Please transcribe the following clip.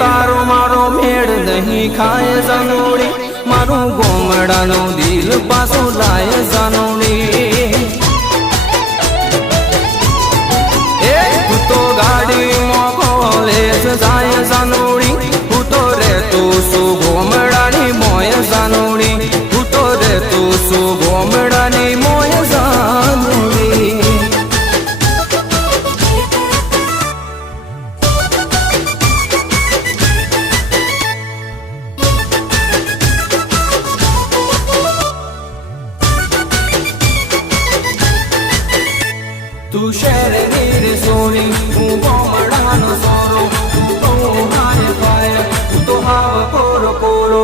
तारो मारो मेड़ नहीं खाए जानोड़ी मारू गोमड़ानो दिल पासो लाए जानोड़ी तू तो गाड़ी मोकोलेज जाए जानोड़ी तू तो रे तू सु गोमड़ानी मोय जानोड़ी तू तो रे तू सु गोमड़ानी मोय जानोड़ी तू शहर नीर सोनी तू गोमड़ानो सोरो तू तो हाय पाए तू तो हाव कोरो कोरो